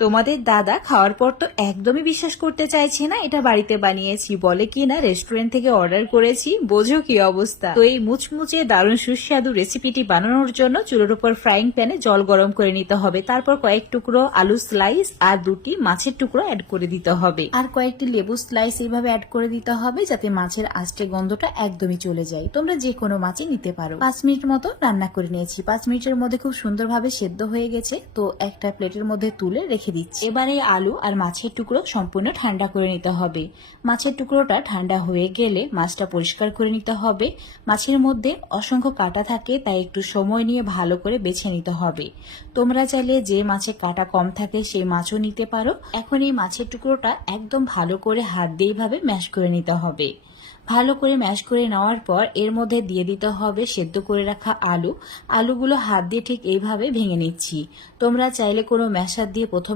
তোমাদের দাদা খাওয়ার পর তো একদমই বিশ্বাস করতে চাইছে না এটা বাড়িতে বানিয়েছি, বলে কি না রেস্টুরেন্ট থেকে অর্ডার করেছি। বোঝো কি অবস্থা। তো এই মুচমুচে দারুণ সুস্বাদু রেসিপিটি বানানোর জন্য চুলোর উপর ফ্রাইং প্যানে জল গরম করে নিতে হবে। তারপর কয়েক টুকরো আলু স্লাইস আর দুটি মাছের টুকরো অ্যাড করে দিতে হবে, আর কয়েকটি লেবু স্লাইস এইভাবে অ্যাড করে দিতে হবে যাতে মাছের আষ্টে গন্ধটা একদমই চলে যায়। তোমরা যে কোনো মাছই নিতে পারো। 5 মিনিট মতো রান্না করে নিয়েছি। 5 মিনিটের মধ্যে খুব সুন্দরভাবে সেদ্ধ হয়ে গেছে। তো একটা প্লেটের মধ্যে তুলে রেখে দিচ্ছি। এবারে আলু আর মাছের টুকরো সম্পূর্ণ ঠান্ডা করে নিতে হবে। মাছের টুকরোটা ঠান্ডা হয়ে গেলে মাছটা পরিষ্কার করে নিতে হবে। মাছের মধ্যে অসংখ্য কাঁটা থাকে, তাই একটু সময় নিয়ে ভালো করে বেছে নিতে হবে। তোমরা চাইলে যে মাছে কাঁটা কম থাকে সেই মাছও নিতে পারো। এখন এই মাছের টুকরোটা একদম ভালো করে হাত দিয়ে এইভাবে ম্যাশ করে নিতে হবে। ভালো করে ম্যাশ করে নেওয়ার পর এর মধ্যে দিয়ে দিতে হবে সেদ্ধ করে রাখা আলু। আলুগুলো হাত দিয়ে ঠিক এইভাবে ভেঙে নিচ্ছি। তোমরা চাইলে কোনো ম্যাশার দিয়ে প্রথমে